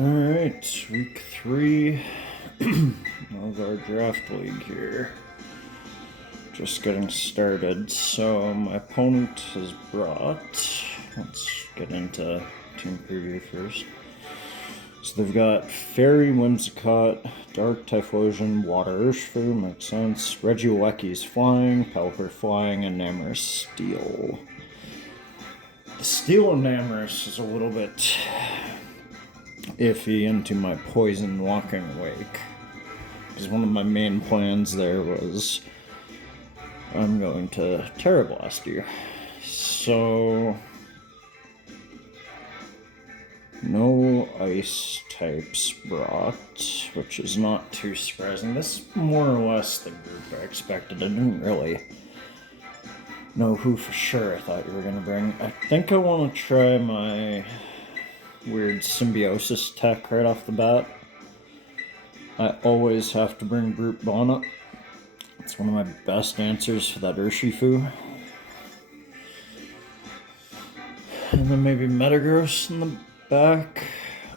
Alright, week 3 of our draft league here. Just getting started. So my opponent has brought, let's get into team preview first. So they've got Fairy, Whimsicott, Dark, Typhlosion, Water, Urshifu, makes sense. Regieleki flying, Pelipper flying, and Namorous Steel. The Steel Namorous is a little bit iffy into my Poison Walking Wake, because one of my main plans there was I'm going to Terra Blast you. So no ice types brought, which is not too surprising. This is more or less the group I expected. I didn't really know who for sure I thought you were going to bring. I think I want to try my weird symbiosis tech right off the bat. I always have to bring Brute Bonnet. It's one of my best answers for that Urshifu. And then maybe Metagross in the back.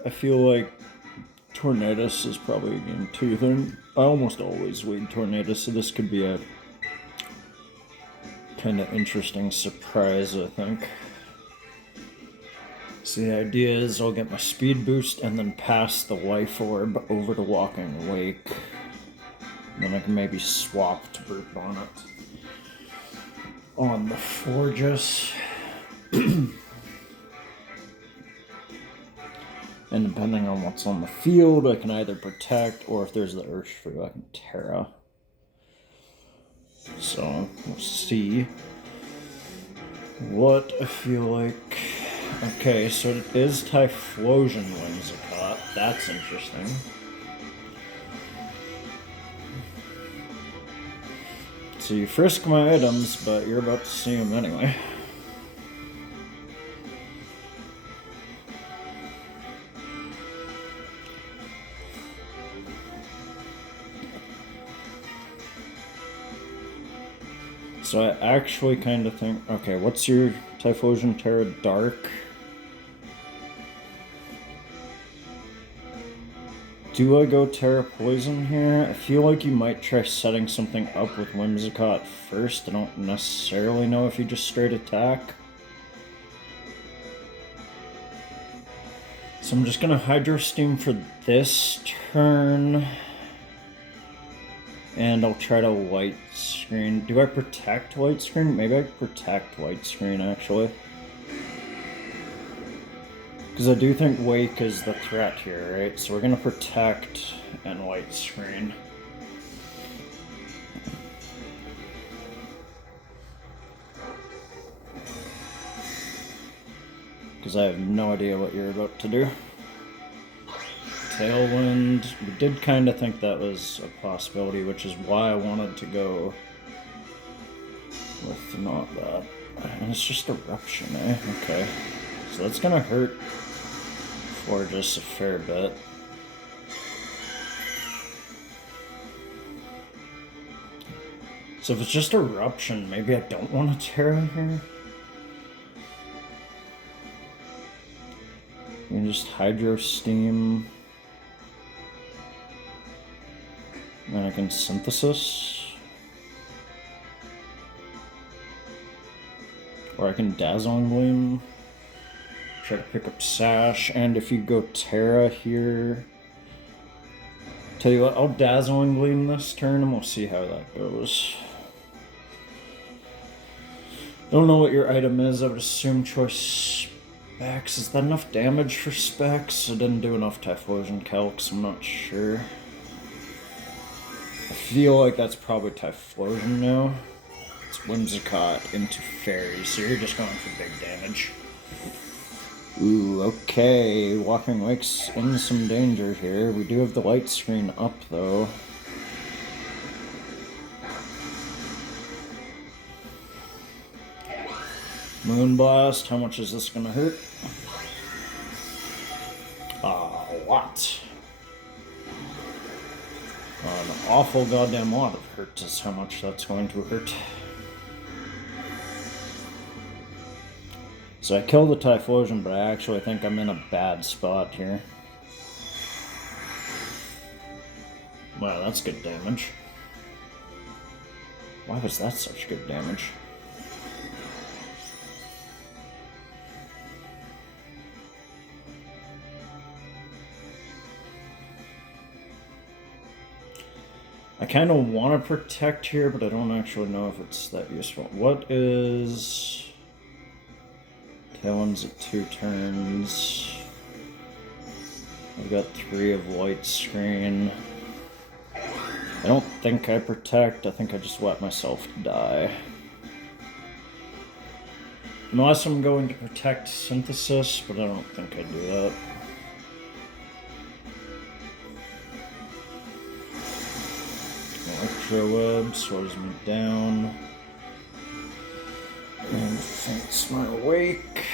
I feel like Tornadus is probably a game 2 thing. I almost always lead Tornadus, so this could be a kind of interesting surprise, I think. So the idea is I'll get my speed boost and then pass the life orb over to Walking Wake. Then I can maybe swap to Brute Bonnet on the Fortress. And depending on what's on the field, I can either protect, or if there's the Urshifu, I can Terra. So we'll see what I feel like. Okay, so it is Typhlosion Whimsicott. That's interesting. So you frisk my items, but you're about to see them anyway. So I actually kind of think, okay, what's your Typhlosion Terra Dark? Do I go Terra Poison here? I feel like you might try setting something up with Whimsicott first. I don't necessarily know if you just straight attack. So I'm just gonna Hydro Steam for this turn. And I'll try to Light Screen. Do I protect Light Screen? Maybe I protect Light Screen, actually. Because I do think Wake is the threat here, right? So we're going to protect and Light Screen. Because I have no idea what you're about to do. Tailwind. We did kind of think that was a possibility, which is why I wanted to go with not that. And it's just Eruption, eh? Okay. So that's going to hurt Fortress a fair bit. So if it's just Eruption, maybe I don't want to Terra here. You can just Hydro Steam. Then I can Synthesis. Or I can Dazzling Gleam. Try to pick up Sash, and if you go Terra here... Tell you what, I'll Dazzling Gleam this turn and we'll see how that goes. Don't know what your item is, I would assume Choice Specs. Is that enough damage for Specs? I didn't do enough Typhlosion Calcs, I'm not sure. I feel like that's probably Typhlosion now. It's Whimsicott into Fairy, so you're just going for big damage. Ooh, okay. Walking Wake's in some danger here. We do have the Light Screen up, though. Moonblast, how much is this gonna hurt? A lot. An awful goddamn lot of hurt is how much that's going to hurt. So I killed the Typhlosion, but I actually think I'm in a bad spot here. Wow, that's good damage. Why was that such good damage? I kind of want to protect here, but I don't actually know if it's that useful. What is... Talon's at 2 turns. I've got 3 of light screen. I don't think I protect. I think I just let myself die. Unless I'm going to protect synthesis, but I don't think I do that. Electro-web slows me down. And faints my wake.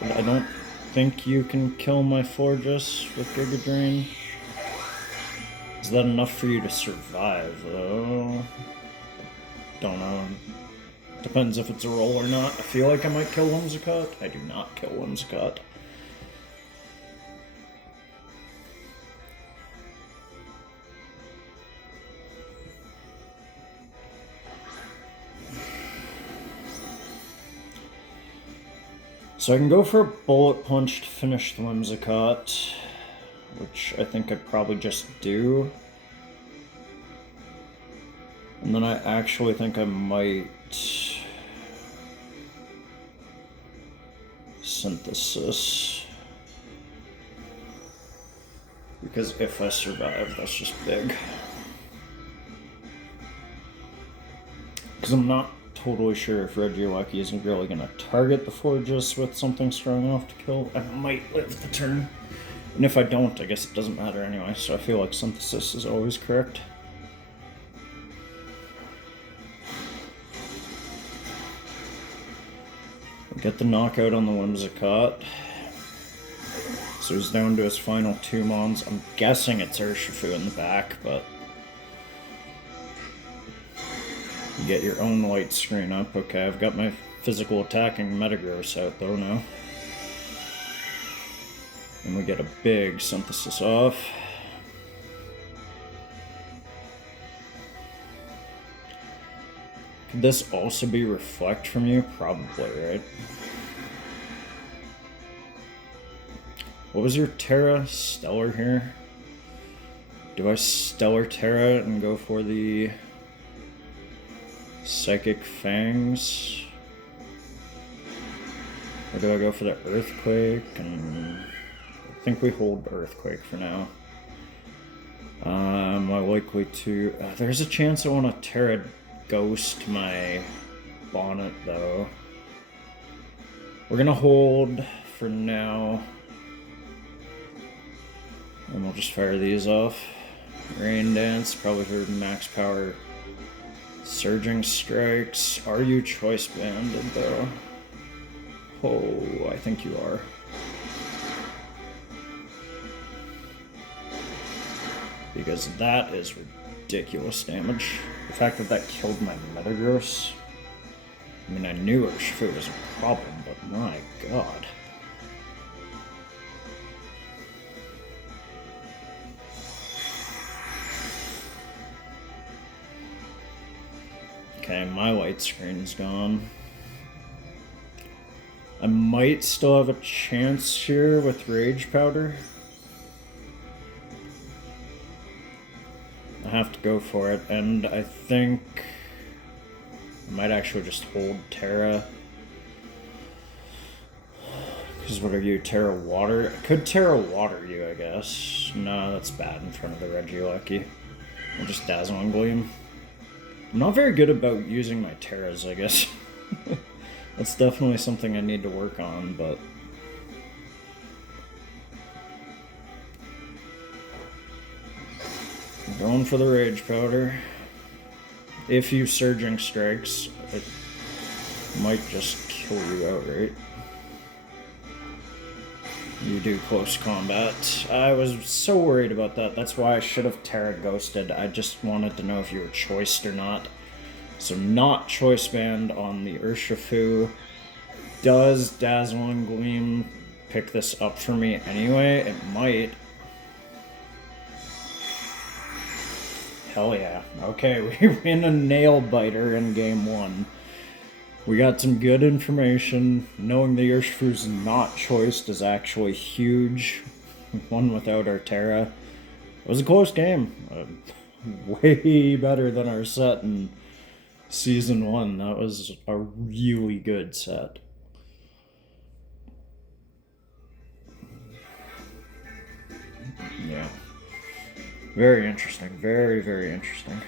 But I don't think you can kill my Fortress with Giga Drain. Is that enough for you to survive, though? Don't know. Depends if it's a roll or not. I feel like I might kill Whimsicott. I do not kill Whimsicott. So I can go for a Bullet Punch to finish the Whimsicott, which I think I'd probably just do. And then I actually think I might... Synthesis. Because if I survive, that's just big. Because I'm not totally sure if Regieleki isn't really going to target the Fortress with something strong enough to kill. I might live the turn. And if I don't, I guess it doesn't matter anyway, so I feel like Synthesis is always correct. Get the knockout on the Whimsicott. So he's down to his final 2 mons. I'm guessing it's Urshifu in the back, but... You get your own light screen up. Okay, I've got my physical attacking Metagross out though now. And we get a big Synthesis off. Could this also be Reflect from you? Probably, right? What was your Terra? Stellar here? Do I Stellar Terra and go for the Psychic Fangs? Or do I go for the Earthquake? And I think we hold Earthquake for now. Am I likely to... there's a chance I want to Terra Ghost my Bonnet, though. We're gonna hold for now. And we'll just fire these off. Rain Dance, probably for max power. Surging Strikes. Are you choice banded, though? Oh, I think you are. Because that is ridiculous damage. The fact that that killed my Metagross. I mean, I knew Urshifu was a problem, but my god. Okay, my light screen's gone. I might still have a chance here with Rage Powder. I have to go for it, and I think I might actually just hold Terra. Because what are you, Terra Water? I could Terra Water you, I guess. No, that's bad in front of the Regieleki. I'll just Dazzling Gleam. I'm not very good about using my Terras, I guess. That's definitely something I need to work on, but... I'm going for the Rage Powder. If you Surging Strikes, it might just kill you outright. You do close combat. I was so worried about that. That's why I should have Terra Ghosted. I just wanted to know if you were choiced or not. So not choice band on the Urshifu. Does Dazzling Gleam pick this up for me anyway? It might. Hell yeah. Okay, we win a nail biter in game 1. We got some good information. Knowing the Urshifu's not choiced is actually huge. One without our Terra. It was a close game. Way better than our set in Season 1. That was a really good set. Yeah. Very interesting. Very, very interesting.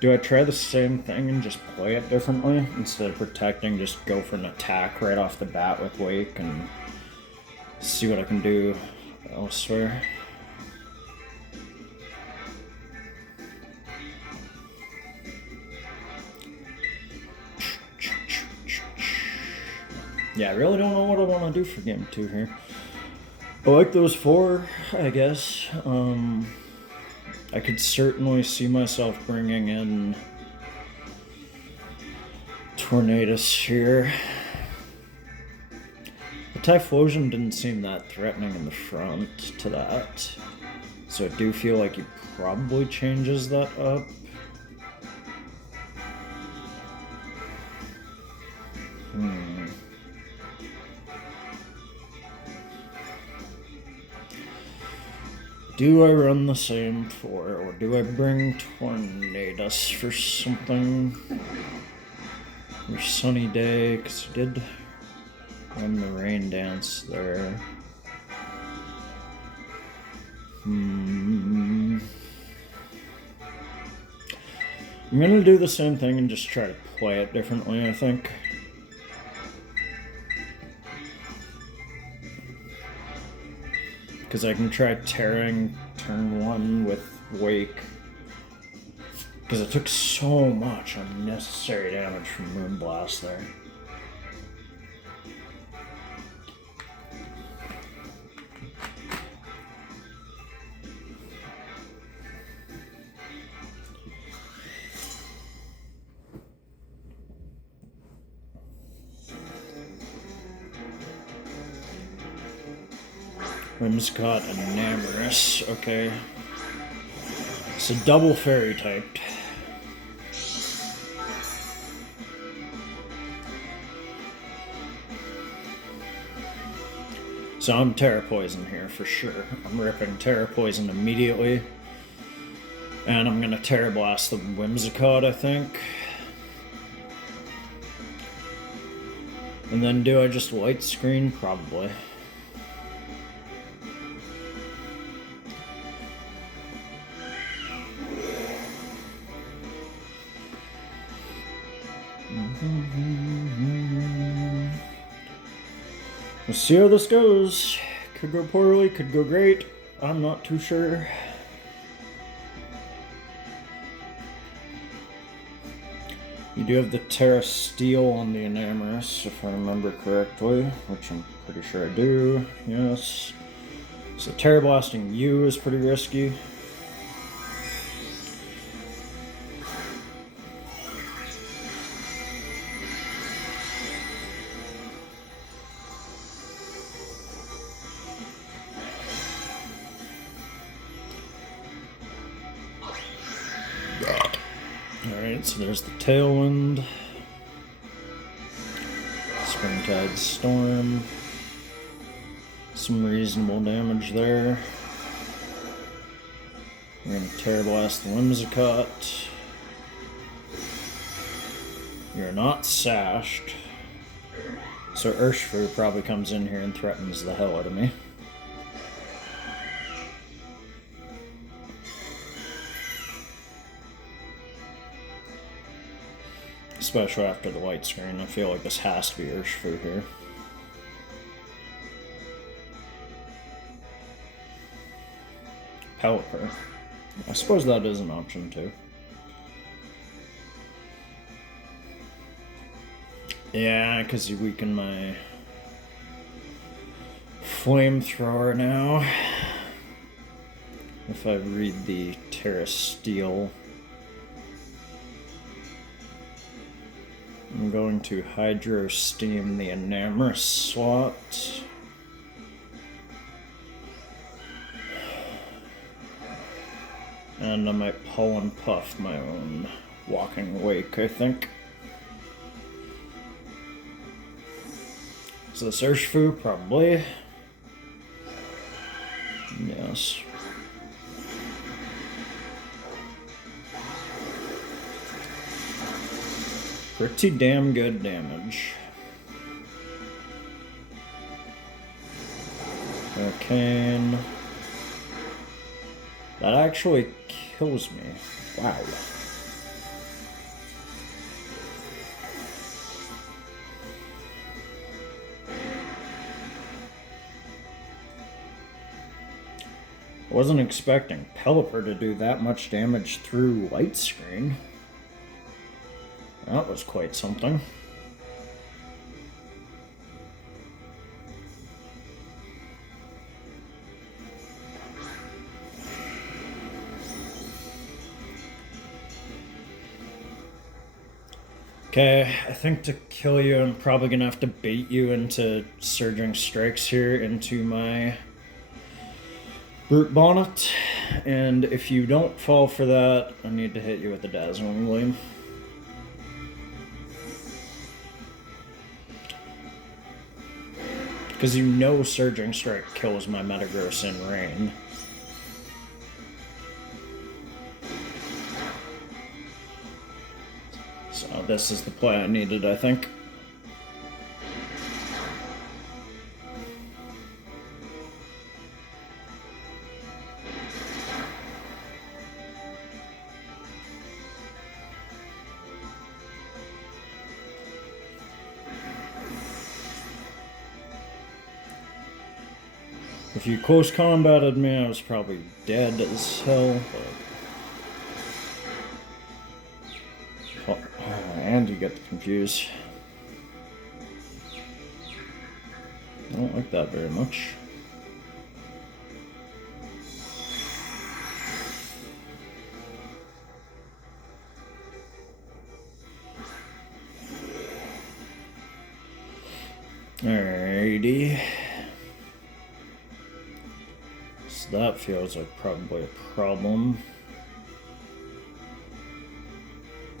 Do I try the same thing and just play it differently? Instead of protecting, just go for an attack right off the bat with Wake and see what I can do elsewhere? Yeah, I really don't know what I want to do for game 2 here. I like those 4, I guess. I could certainly see myself bringing in Tornadus here. The Typhlosion didn't seem that threatening in the front to that, so I do feel like he probably changes that up. Do I run the same 4, or do I bring Tornadus for something? For Sunny Day, because he did run the Rain Dance there. I'm gonna do the same thing and just try to play it differently, I think. Because I can try tearing turn 1 with Wake. Because it took so much unnecessary damage from Moonblast there. Whimsicott and Namorous, okay. So double fairy typed. So I'm Terra Poison here for sure. I'm ripping Terra Poison immediately. And I'm gonna Terra Blast the Whimsicott, I think. And then do I just Light Screen? Probably. We'll see how this goes. Could go poorly, could go great. I'm not too sure. You do have the Terra Steel on the Enamorous, if I remember correctly, which I'm pretty sure I do. Yes. So Terra Blasting you is pretty risky. Alright, so there's the Tailwind. Springtide Storm. Some reasonable damage there. We're going to Terra Blast the Whimsicott. You're not sashed. So Urshifu probably comes in here and threatens the hell out of me. Especially after the light screen, I feel like this has to be Urshifu here. Pelipper. I suppose that is an option too. Yeah, because you weaken my flamethrower now. If I read the Terra Steel. I'm going to Hydro Steam the Enamorous slot. And I might pull and puff my own walking wake, I think. Is this Urshifu? Probably. Yes. Pretty damn good damage. Arcane. That actually kills me. Wow. Wasn't expecting Pelipper to do that much damage through light screen. That was quite something. Okay, I think to kill you, I'm probably gonna have to bait you into Surging Strikes here into my Brute Bonnet. And if you don't fall for that, I need to hit you with the Dazzling Gleam. Because you know Surging Strike kills my Metagross in Rain. So this is the play I needed, I think. If you close combated me, I was probably dead as hell, but... and you get confused. I don't like that very much. Alrighty. So that feels like probably a problem.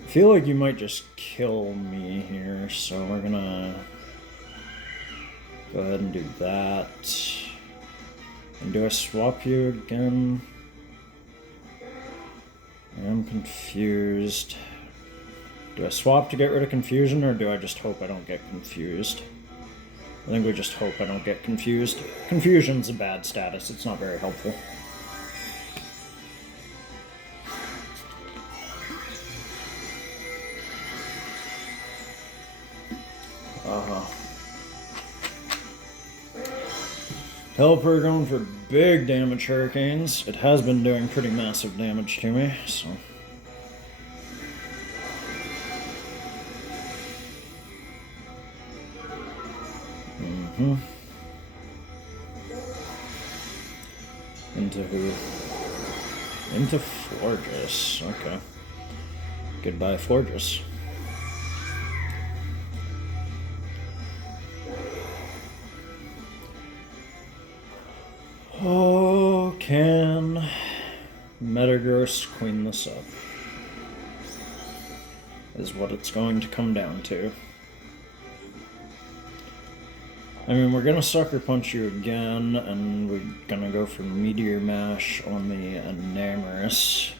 I feel like you might just kill me here, so we're gonna go ahead and do that. And do I swap you again? I am confused. Do I swap to get rid of confusion, or do I just hope I don't get confused? I think we just hope I don't get confused. Confusion's a bad status, it's not very helpful. Pelipper going for big damage hurricanes. It has been doing pretty massive damage to me, so... Into who? Into Florges. Okay. Goodbye, Florges. Oh, can Metagross clean this up? Is what it's going to come down to. I mean, we're gonna Sucker Punch you again, and we're gonna go for Meteor Mash on the Enamorous.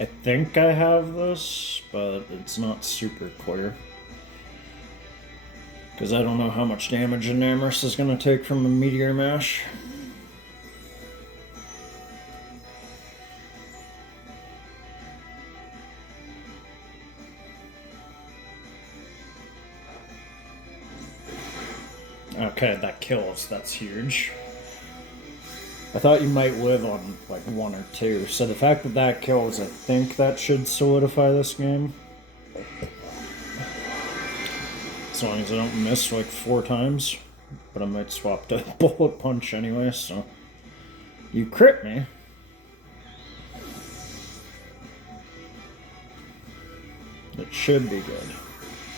I think I have this, but it's not super clear. Because I don't know how much damage Enamorous is gonna take from a Meteor Mash. Okay, that kills. That's huge. I thought you might live on, like, 1 or 2. So the fact that that kills, I think that should solidify this game. As long as I don't miss, like, 4 times. But I might swap to Bullet Punch anyway, so... You crit me. It should be good.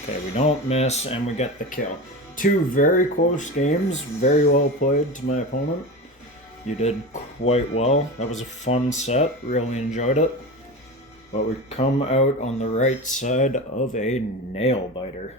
Okay, we don't miss, and we get the kill. 2 very close games, very well played to my opponent. You did quite well. That was a fun set. Really enjoyed it. But we come out on the right side of a nail biter.